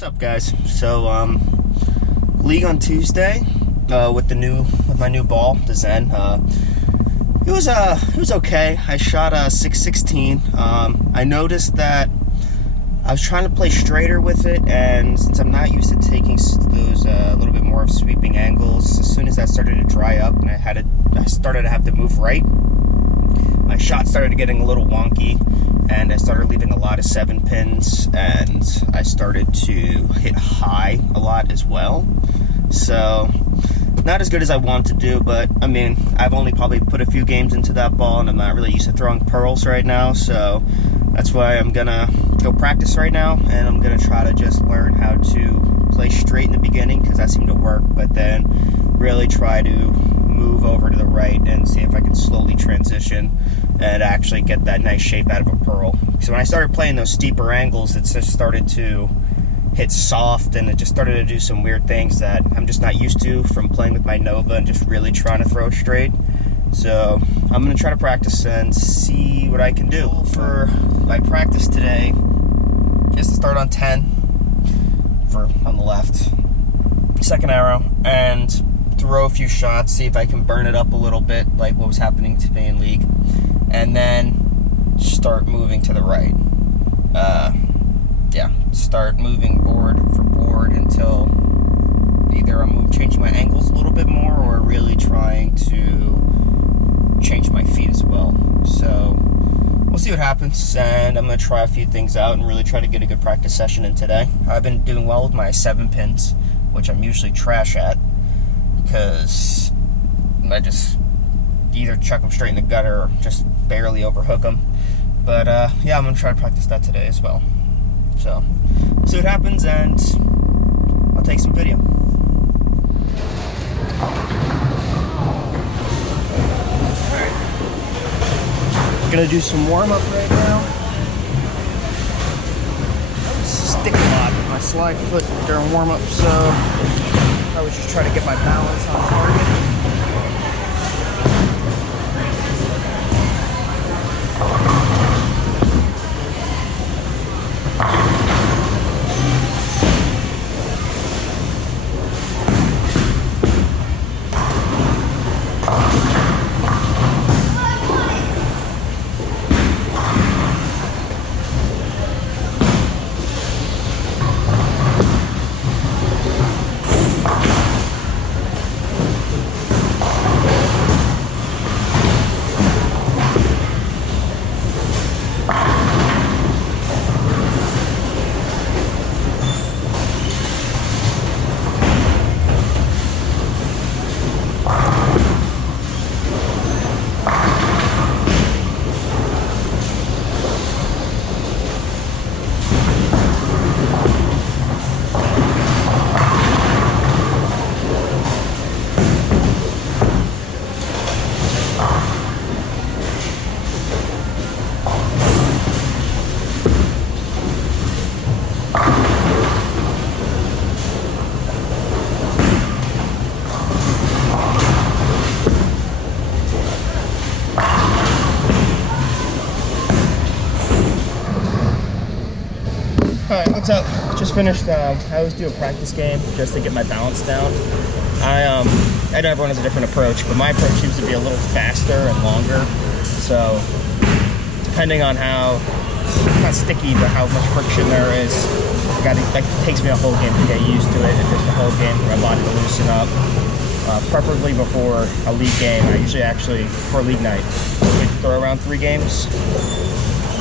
What's up, guys? So, league on Tuesday with my new ball, the Zen. It was okay. I shot a 616. I noticed that I was trying to play straighter with it, and since I'm not used to taking those a little bit more of sweeping angles, as soon as that started to dry up and I started to have to move right, my shot started getting a little wonky, and I started leaving a lot of 7 pins, and I started to hit high a lot as well. So, not as good as I want to do, but I mean, I've only probably put a few games into that ball, and I'm not really used to throwing pearls right now, so that's why I'm gonna go practice right now, and I'm gonna try to just learn how to play straight in the beginning, because that seemed to work, but then really try to move over to the right and see if I can slowly transition and actually get that nice shape out of a pearl. So when I started playing those steeper angles, it just started to hit soft, and it just started to do some weird things that I'm just not used to from playing with my Nova and just really trying to throw it straight. So I'm going to try to practice and see what I can do. For my practice today, just to start on 10 on the left, second arrow, and throw a few shots, see if I can burn it up a little bit like what was happening to me in league, and then start moving to the right. Start moving board for board until either I'm changing my angles a little bit more or really trying to change my feet as well. So we'll see what happens, and I'm going to try a few things out and really try to get a good practice session in today. I've been doing well with my 7 pins, which I'm usually trash at, because I just either chuck them straight in the gutter or just barely overhook them. But yeah, I'm going to try to practice that today as well. So, see what happens, and I'll take some video. Alright. Gonna do some warm-up right now. I was sticking a lot with my slide foot during warm-up, so I was just trying to get my balance on target. Alright, what's up? Just finished, I always do a practice game just to get my balance down. I know everyone has a different approach, but my approach seems to be a little faster and longer. So, depending on how, not sticky, but how much friction there is, it takes me a whole game to get used to it. It takes the whole game for my body to loosen up. Preferably before a league game. I usually actually, for league night, we throw around 3 games.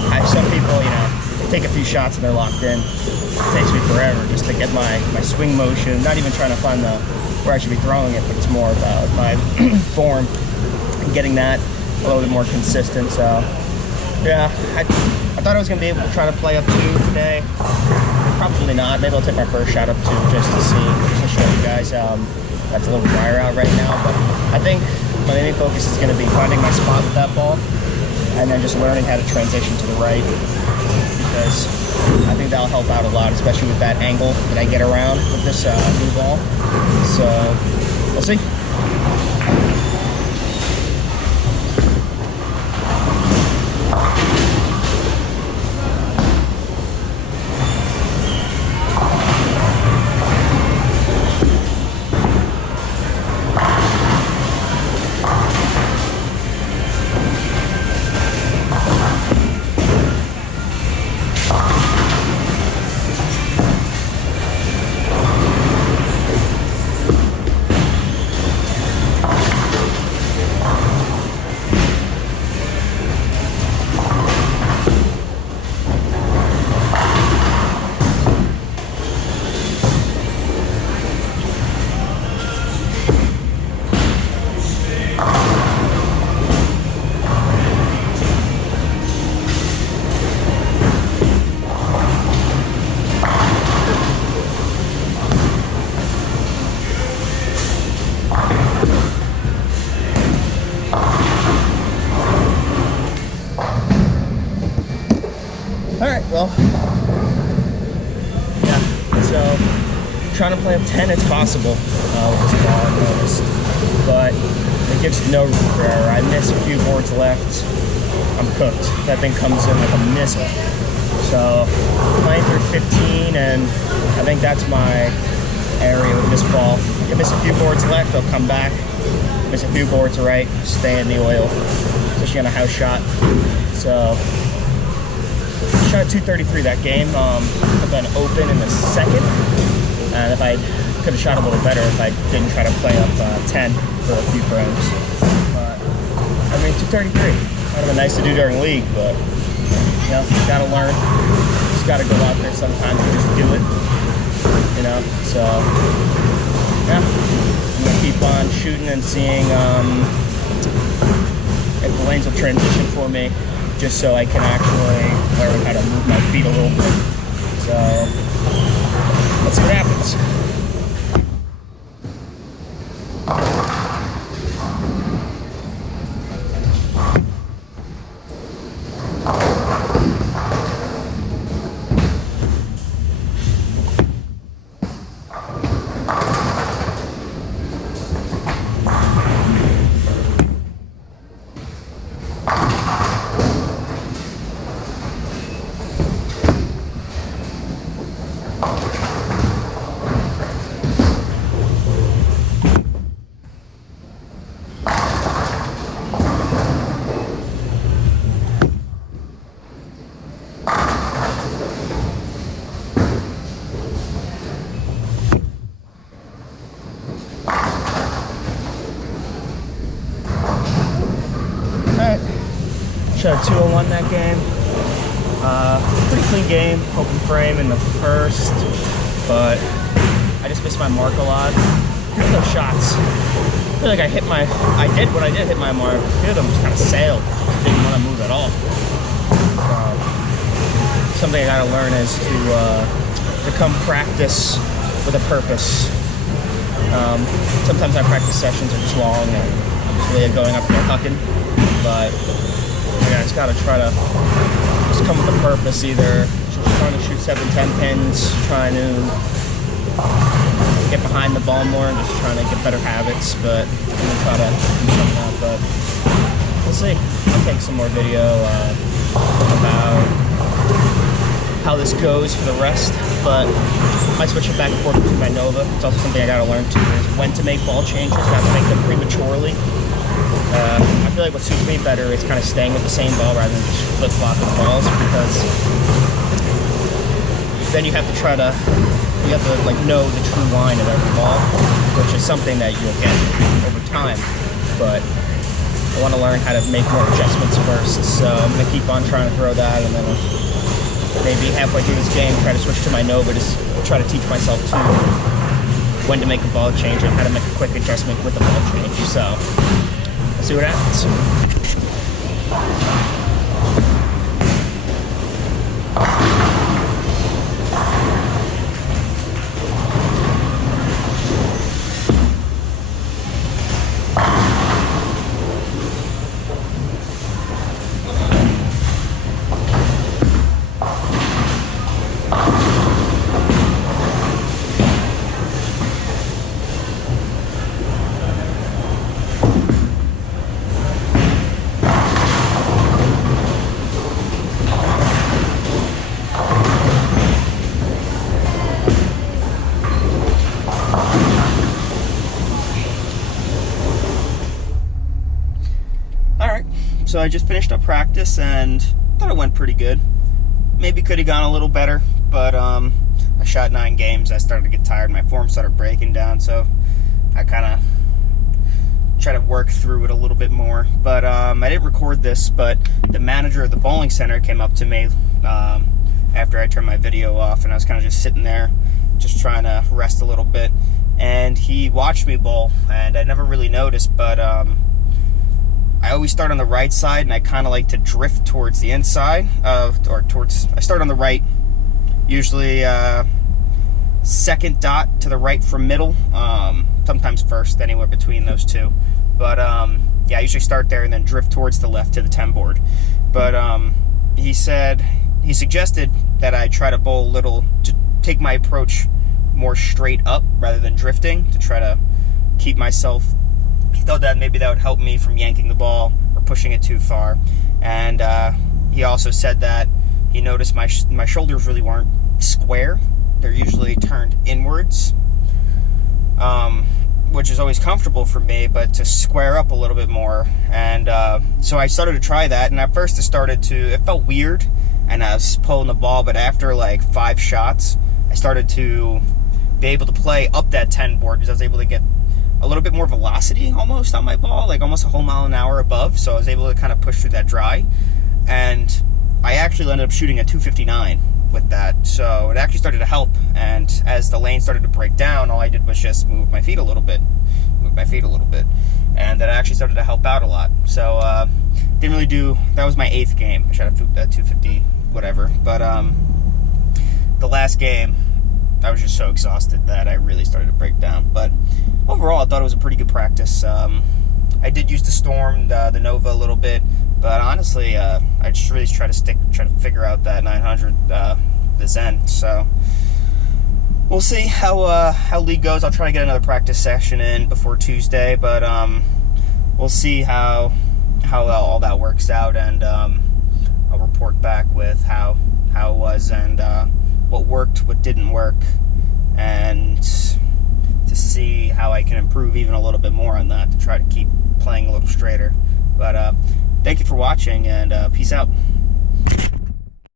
I have some people, you know, take a few shots and they're locked in. It takes me forever just to get my swing motion, not even trying to find where I should be throwing it, but it's more about my form and getting that a little bit more consistent. So yeah, I thought I was going to be able to try to play up 2 today. Probably not. Maybe I'll take my first shot up 2 just to see, just to show you guys. That's a little drier out right now, but I think my main focus is going to be finding my spot with that ball, and then just learning how to transition to the right, because I think that'll help out a lot, especially with that angle that I get around with this new ball. So, we'll see. So trying to play up 10 it's possible with this ball, I've noticed, but it gives no room for error. I miss a few boards left, I'm cooked. That thing comes in like a missile. So playing through 15, and I think that's my area with this ball. I miss a few boards left, I'll come back. Miss a few boards right, stay in the oil, especially on a house shot. So shot 233 that game. I've been open in the second, and if I could have shot a little better if I didn't try to play up 10 for a few frames. But I mean, 233 would have been nice to do during league, but you know, gotta learn. Just gotta go out there sometimes and just do it. You know, so yeah, I'm gonna keep on shooting and seeing if the lanes will transition for me, just so I can actually learn how to move my feet a little bit. So let's see what happens. Shot 201 that game. Pretty clean game, open frame in the first, but I just missed my mark a lot. Here's those shots. I feel like I did when I did hit my mark. Few of them just kind of sailed. Didn't want to move at all. Something I gotta learn is to come practice with a purpose. Sometimes my practice sessions are just long and I'm just really going up there hucking, but yeah, I just gotta try to just come with a purpose, either just trying to shoot 7-10 pins, trying to get behind the ball more, and just trying to get better habits, but I'm gonna try to do some of that, but we'll see. I'll take some more video about how this goes for the rest, but I might switch it back and forth between my Nova. It's also something I gotta learn too, is when to make ball changes, not to make them prematurely. I feel like what suits me better is kind of staying with the same ball rather than just flip-flopping balls, because then you have to like know the true line of every ball, which is something that you'll get over time, but I want to learn how to make more adjustments first, so I'm going to keep on trying to throw that, and then maybe halfway through this game try to switch to my Nova, just try to teach myself too when to make a ball change and how to make a quick adjustment with the ball change, so let's see what happens. So I just finished up practice and thought it went pretty good. Maybe could have gone a little better, but I shot 9 games. I started to get tired. My form started breaking down, so I kind of try to work through it a little bit more. But I didn't record this, but the manager of the bowling center came up to me after I turned my video off, and I was kind of just sitting there, just trying to rest a little bit. And he watched me bowl, and I never really noticed, but I always start on the right side, and I kind of like to drift towards the inside, I start on the right, usually second dot to the right from middle, sometimes first, anywhere between those two. But yeah, I usually start there and then drift towards the left to the 10 board. But he suggested that I try to bowl a little, to take my approach more straight up rather than drifting to try to keep myself. He thought that maybe that would help me from yanking the ball or pushing it too far. And he also said that he noticed my shoulders really weren't square. They're usually turned inwards, which is always comfortable for me, but to square up a little bit more. And so I started to try that, and at first it felt weird, and I was pulling the ball, but after like 5 shots, I started to be able to play up that 10 board because I was able to get a little bit more velocity almost on my ball, like almost a whole mile an hour above, so I was able to kind of push through that dry, and I actually ended up shooting at 259 with that, so it actually started to help. And as the lane started to break down, all I did was just move my feet a little bit, and that actually started to help out a lot. So didn't really do, that was my 8th game. I shot at 250 whatever, but the last game I was just so exhausted that I really started to break down. But overall I thought it was a pretty good practice. I did use the Storm, the Nova a little bit, but honestly, I just really try to figure out that 900, the Zen. So we'll see how league goes. I'll try to get another practice session in before Tuesday, but we'll see how all that works out, and I'll report back with how it was, and what worked, what didn't work, and to see how I can improve even a little bit more on that to try to keep playing a little straighter. But thank you for watching, and peace out.